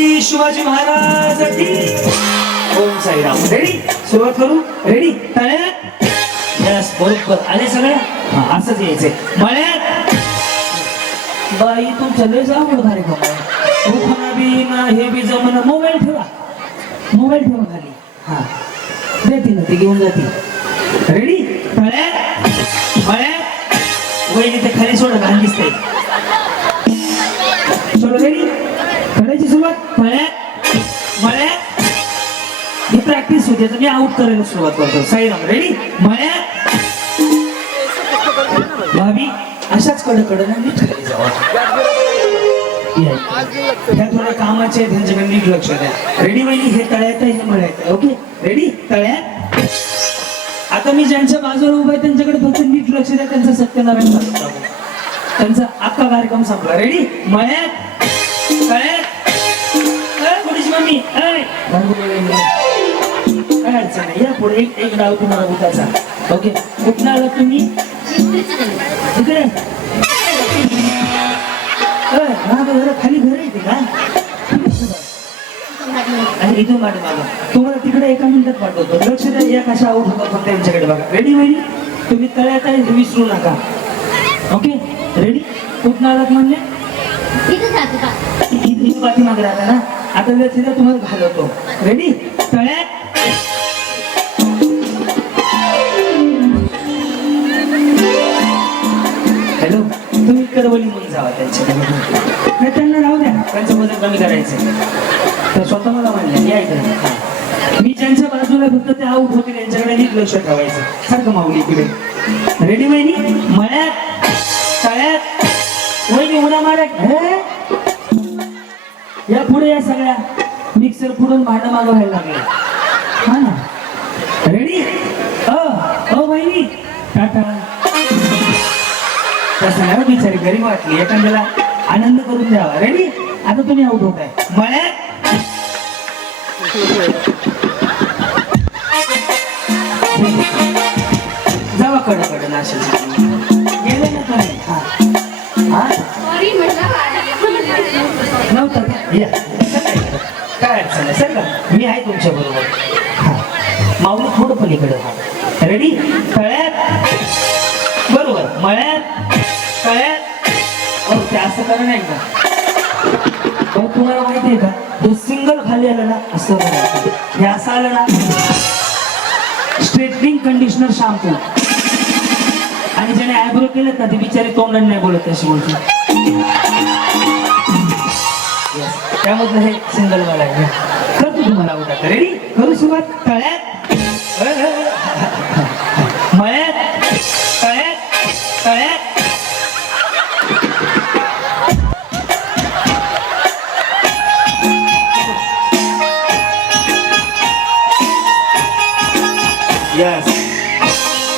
छत्रपती शिवाजी महाराज की ओम साईराम. रेडी? सुरुवात करू. रेडी? तळ्यात. यस, बरोबर आले सगळे. हा, असंच यायचंय. मळ्यात. बाई तुमचं लय जावड कार्यक्रम आहे. उखाणा बी ना हे बी जमणं. मोबाईल ठेवा, मोबाईल ठेवा खाली. हा, देते ना, ते घेऊन जाते. रेडी? तळ्यात. मळ्यात. वहिनी ते खाली सोडा, घाण दिसते. चलो रेडी? करायची सुरुवात. मळ्यात. मळ्यात. ही प्रॅक्टिस होते तर मी आउट करायला सुरुवात करतो. साईराम. रेडी? मळ्यात. भाभी अशाच कडकडनं नीट खाली जावा. त्या थोड्या कामाचे त्यांच्याकडे नीट लक्ष द्या. रेडी वहिनी? हे तळ्यात आहे, हे मळ्यात आहे. Okay ready? तळ्यात. आता मी ज्यांच्या बाजूला उभा आहे त्यांच्याकडे फक्त नीट लक्ष द्या. त्यांचा सत्यनारायण झाला, त्यांचा अख्खा कार्यक्रम संपला. रेडी? मळ्यात. तळ्यात. थोडीशी मम्मी काय अडचण नाही. या पुढे एक डाव तुम्हाला उठाचा. ओके, कुठला आला तुम्ही? इकडे खाली घर येते का? आणि इथून मागे मागा तुम्हाला तिकडे एका मिनिटात पाठवतो. लक्ष द्या. या कशा आउट होतात फक्त त्यांच्याकडे बघा. रेडी वहिनी? तुम्ही तळ्यात आहे विसरू नका. Okay ready? कुठं आलात म्हणले? इथं पाठीमागे राहता ना. आता तिथे तुम्हाला घालवतो. रेडी? तळ्यात. हॅलो, तुम्ही करवली म्हणून जावा त्यांच्याकडे. नाही त्यांना राहू द्या, त्यांचं वजन कमी करायचं. तर स्वतः मला म्हणलं या इकडे. मी ज्यांच्या बाजूला फक्त ते आऊट होते त्यांच्याकडे नीट लक्ष ठेवायचं. सारखं माऊली इकडे. रेडी वहिनी? मळ्यात. तळ्यात. वहिनी उड्या मारत. या पुढे या सगळ्या मिक्सर पुढून भांडं मागं व्हायला लागले. हा ना. रेडी? वहिनी टाटा. तसं नाही बिचारी गरीब वाटली, एखाद्याला आनंद करून द्यावा. रेडी? आता तुम्ही आउट होत आहे. मळ्यात. जावा कडकडे नाशिक गेले ना तुम्ही. हा नव्हतं काय अडचण आहे सर का? मी आहे तुमच्या बरोबर. हा, माऊली थोडं पलीकडे. हा रेडी? तळ्यात. बरोबर. मळ्यात. तळ्यात. ते असं करा नाही का? तुम्हाला माहिती आहे का, तो सिंगल खाली आलं ना असं करायचं. हे असं आलं ना स्ट्रेटनिंग कंडिशनर शॅम्पू. आणि ज्याने आयब्रो केलेत ना ते बिचारी तोंडाने नाही बोलत, तशी बोलतो. त्यामधलं हे सिंगल वाला आहे. करतो तुम्हाला उठा. रेडी? करू सुरुवात. तळ्यात. मळ्यात. तळ्यात. तळ्यात. यस,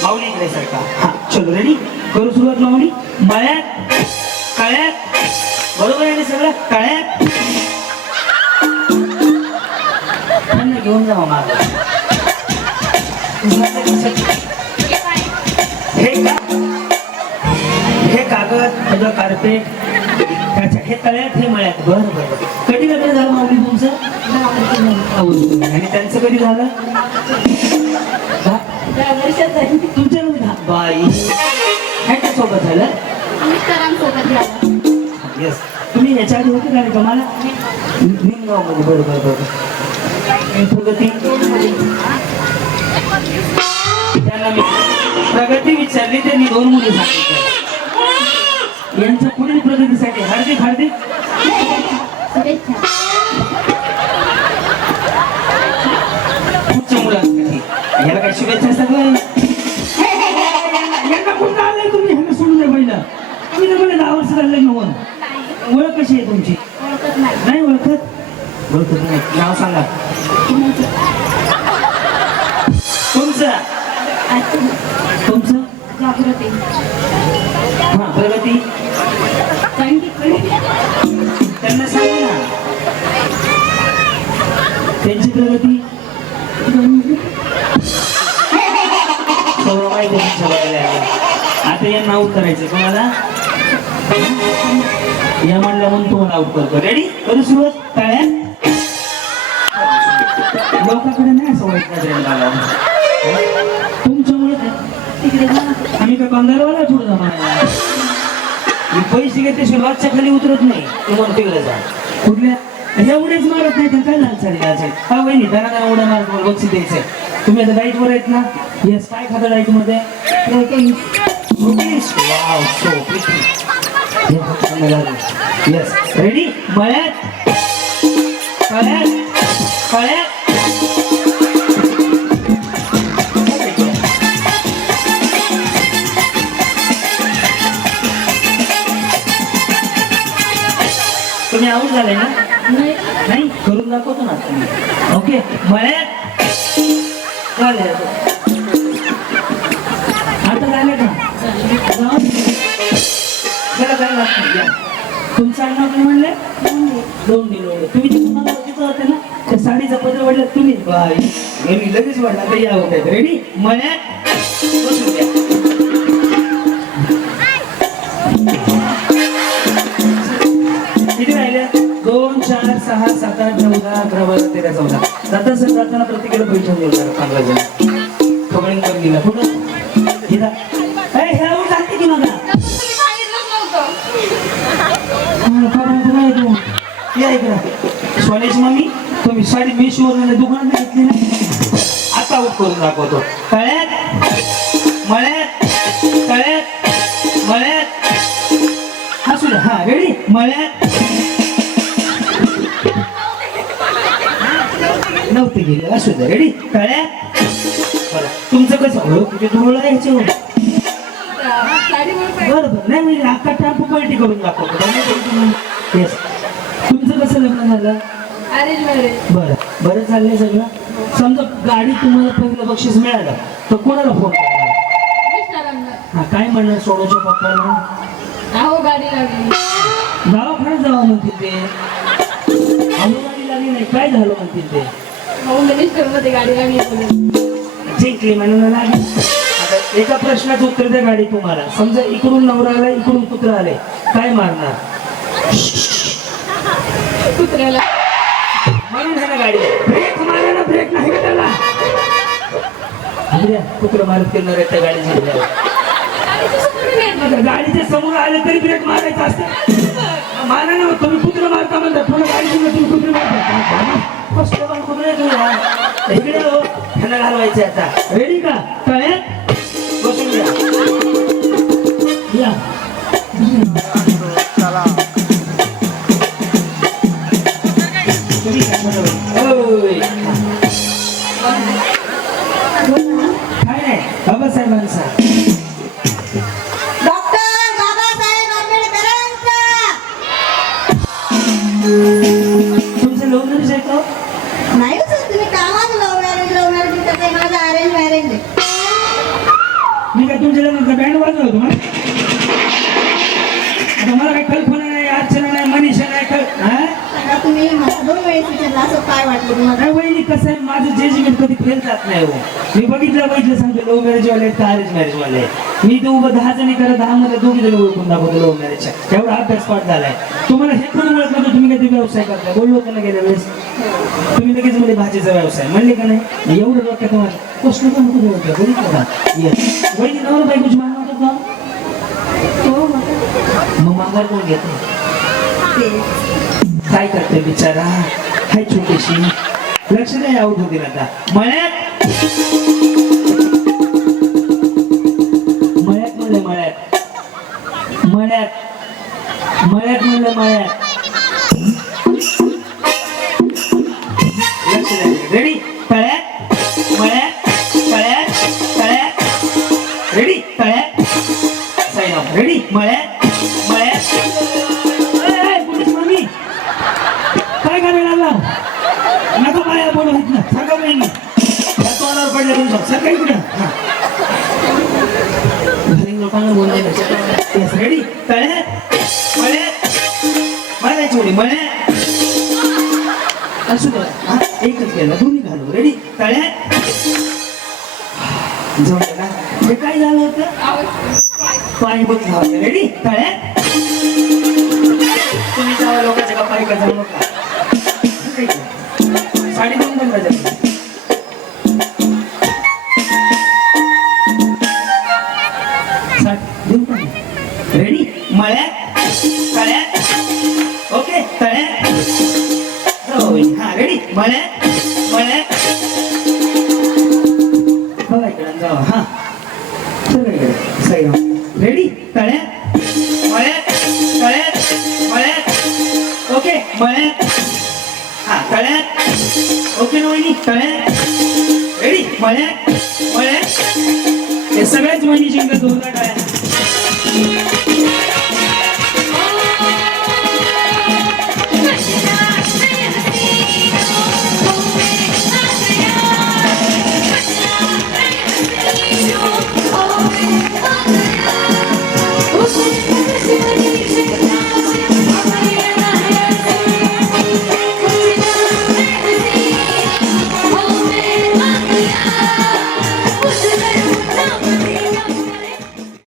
माऊली इकडे सारखा. हा चलो रेडी? करू सुरुवात. माऊली. मळ्यात. तळ्यात. बरोबर आहे ना सगळं? तळ्यात. त्यांना घेऊन जावा मागं. हे कागद, तुझं कार्पेट, हे तळ्यात, हे मळ्यात. बरं बरं. कधी लग्न झालं माऊली तुमचं? आणि त्यांचं कधी झालं? तुमच्या बाई सोबत झालं? येस. तुम्ही याच्या आधी होते का तुम्हाला? निमगाव मध्ये. बरोबर बरोबर. प्रगती. त्यांना मी प्रगती विचारली, त्यांनी 2 मुली सांगितल्या. यांच्या पुढील प्रगतीसाठी हार्दिक हार्दिक पुढच्या मुलांसाठी याला काय शुभेच्छा सगळं. यांना कुठं आलंय तुम्ही? ह्यांना सोडून द्या पहिलं. तुम्ही तर मला 10 वर्ष झाले नव्हतं. ओळख कशी आहे तुमची? नाही ओळखत? ओळखत नाही. नाव सांगा तुमचं. तुमचं? जागृती. हा प्रगती. त्यांना सांगा ना त्यांची प्रगती. आता यांना आउट करायचं. कोणाला? या म्हणलं म्हणून तुम्हाला आउट करतो. रेडी? करू सुरुवात. तळ्यात. लोकांकडे नाही असं वाईट नजरेने बघावं. तुमच्यामुळे तिकडे आम्ही काय बांधारवाला थोडं जमायला पैसे घेते शिवाच्या खाली उतरत नाही. तुम्हाला तिकडे जा कुठल्या एवढेच मारत नाही तर काय लाल चालली असेल. हा वहिनी दरा उड्या मारत मला बक्षीस द्यायचंय. तुम्ही आता डाईट वर आहेत ना. येस काय खाता डाईट मध्ये येस रेडी मळ्यात कळ्यात कळ्यात तुम्ही आऊट झाले ना. नाही करून दाखवतो ना तुम्ही. ओके मळ्यात झाले आता झाले का त्याला काय लागतं या. तुमचं आडनाव काय म्हणले दोन दिलोडे. तुम्ही तिथं होते ना त्या साडीचा पदर वाढला तुम्ही बाई मी लगेच वाढला तर या होत. रेडी मळ्यात बसून द्या. किती राहिले 2 4 6 7 8 9 10 11 12 13 14 जाता सर जाताना प्रत्येकाला पैसे देऊ 15 जण खबरीन कर दिला कुठं हिरा ए हे आऊट झाली की मला या इकडं सोन्याची मम्मी तुम्ही साडी मेशवर दुकानात घेतली ना. आता आऊट करून दाखवतो. कळ्यात मळ्यात कळ्यात मळ्यात असू द्या. हा रेडी मळ्यात नव्हते गेले असू द्या. रेडी कळ्यात बरं तुमचं कसं हो तिथे धुळं यायचे हो बरोबर नाही म्हणजे आता टापू पलटी करून दाखवतो. येस तुमचं कसं लग्न झालं बरं बरं चाललंय सगळं. समजा गाडी तुम्हाला पहिलं बक्षीस मिळालं तर कोणाला फोन करणार. हा काय म्हणणार सोडूच्या पप्पाला गाडी लागली दवाखान्यात जावं म्हणतील ते. अहो गाडी लागली नाही काय झालं म्हणतील ते. गाडी लागली जिंकली म्हणून लागली. आता एका प्रश्नाचं उत्तर द्या गाडी तुम्हाला. समजा इकडून नवरा आला इकडून कुत्रा आले काय मारणार कुत्र्याला म्हणून झालं गाडी ब्रेक मारा ना. ब्रेक नाही का त्याला कुत्र मारत करणार आहे त्या गाडी झाल्यावर. गाडीच्या समोर आले तरी ब्रेक मारायचा असतं. मारा ना तुम्ही कुत्र मारता म्हणता पुन्हा गाडी तुम्ही कुत्र मारता कुत्रे इकडे हो ह्याला घालवायचे. आता रेडी का कळ्यात बसून घ्या या. काय नाही बाबासाहेबांचा डॉक्टर बाबासाहेब आंबेडकरांचा. तुमचं लव्ह मॅरेज आहे का. नाही सर तुम्ही कामात लव्ह मॅरेज ते माझं अरेंज मॅरेज आहे. मी काय तुमच्या लग्नाचा बँड वाजवतो तुम्हाला. आता मला काही कल्पना नाही अर्चना नाही मनीषा नाही सांगा तुम्ही मला 2 वेळेस विचारलं असं काय वाटलं तुम्हाला. वहिनी कसं आहे माझं जजमेंट कधी फेल जात नाही हो. मी बघितलं सांगतो लव्ह मॅरेज वाले का अरेंज मॅरेज वाले. मी तर उभं 10 जणी करत 10 मध्ये 2 जणी ओळखून दाखवतो लव्ह मॅरेजच्या. एवढा अभ्यास पाठ झालाय. तुम्हाला हे पण ओळख नव्हतं तुम्ही काही व्यवसाय करताय. बोललो होतं ना गेल्या वेळेस तुम्ही लगेच मध्ये भाजीचा व्यवसाय म्हणले का नाही. एवढं डोक्यात तुम्हाला प्रश्न पण होतो बघितलं का. येस वहिनी नवरा बायकोची मान होतं का मग माघार कोण घेतो काय करते बिचारा हाय छोटीशी लक्ष नाही आऊट होतील. आता मळ्यात मळ्यात म्हणलं मळ्यात मळ्यात मळ्यात म्हणलं मळ्यात लक्ष द्या. रेडी तळ्यात मळ्यात तळ्यात तळ्यात रेडी तळ्यात साईन ऑफ. रेडी मळ्यात मळ्यात काय करायला लागला नका पाया बोलू ना सांगा बहिणी तोंडावर पडले तुमचं सकाळी कुठं घरी लोकांना बोलले. रेडी तळ्यात मळ्यात मारायची उडी मळ्यात असू द्या. एकच केलं दोन्ही घालू. रेडी तळ्यात जोडलं ना. हे काय झालं होतं पाणी बघ झालं. रेडी तळ्यात तुम्ही जावा लोकांच्या का पाय का जाऊ नका. साडी 2 बंद रेडी मळ्यात मळ्यात बघा इकडे जावा हा सगळीकडे सगळं रेडी तळ्यात मळ्यात तळ्यात मळ्यात ओके मळ्यात हा तळ्यात ओके ना वहिनी तळ्यात रेडी मळ्यात मळ्यात हे सगळ्याच वहिनी जिंकत होता तळ्यात